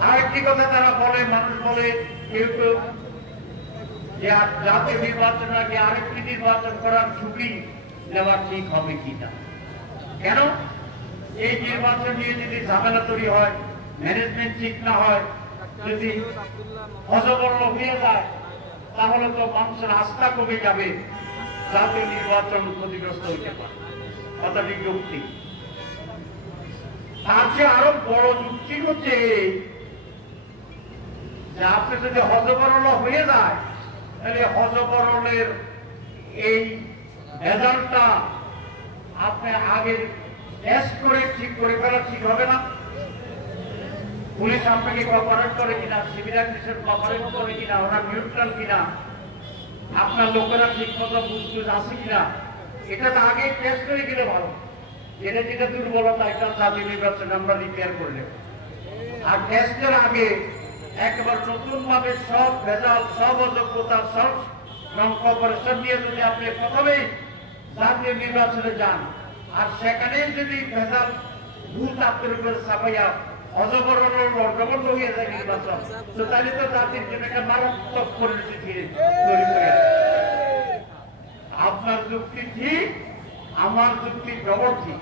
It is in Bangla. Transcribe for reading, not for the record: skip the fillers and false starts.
আরেকটি কথা তারা বলে, মানুষ বলে কেউ কেউ যে জাতীয় নির্বাচন আগে আরেকটি নির্বাচন করার ঝুঁকি নেওয়া ঠিক হবে কিনা। কেন? এই নির্বাচন নিয়ে যদি ঝামেলা তৈরি হয়, ম্যানেজমেন্ট ঠিক না হয়, যদি হযবরল হয়ে যায়, তাহলে তো মানুষের আস্থা কমে যাবে, জাতীয় নির্বাচন ক্ষতিগ্রস্ত হতে পারে। কথাটি যুক্তি। তার চেয়ে আরো বড় যুক্তি হচ্ছে যে আপনি যদি হযবরল হয়ে যায়, তাহলে হযবরলের এই রেজাল্টটা আপনি আগে টেস্ট করে ঠিক করে ফেলা ঠিক হবে না। পুলিশ আপনাকে কোঅপারেট করে কিনা, সিভিল অ্যাডমিনিস্ট্রেশন কোঅপারেট করে কিনা, ওরা নিউট্রাল কিনা, আপনার লোকেরা ঠিক মতো বুঝ আছে কিনা, এটা তো আগে টেস্ট করে গেলে ভালো। এটা যেটা দুর্বলতা, এটা জাতীয় নির্বাচনে আমরা রিপেয়ার করলে। আর টেস্টের আগে একবার নতুন ভাবে সব ভেজাল, সব অযোগ্যতা, সব নন কোঅপারেশন নিয়ে যদি আপনি প্রথমেই জাতীয় নির্বাচনে যান, আর সেখানে যদি ভেজাল ভূত আপনার উপরে চাপাইয়া অজবরল অর্ধবর্ণ হয়ে যায় নির্বাচন, তো তাহলে তো জাতির জন্য একটা মারাত্মক পরিণতি তৈরি করে। আপনার যুক্তি ঠিক, আমার যুক্তি ডবল ঠিক।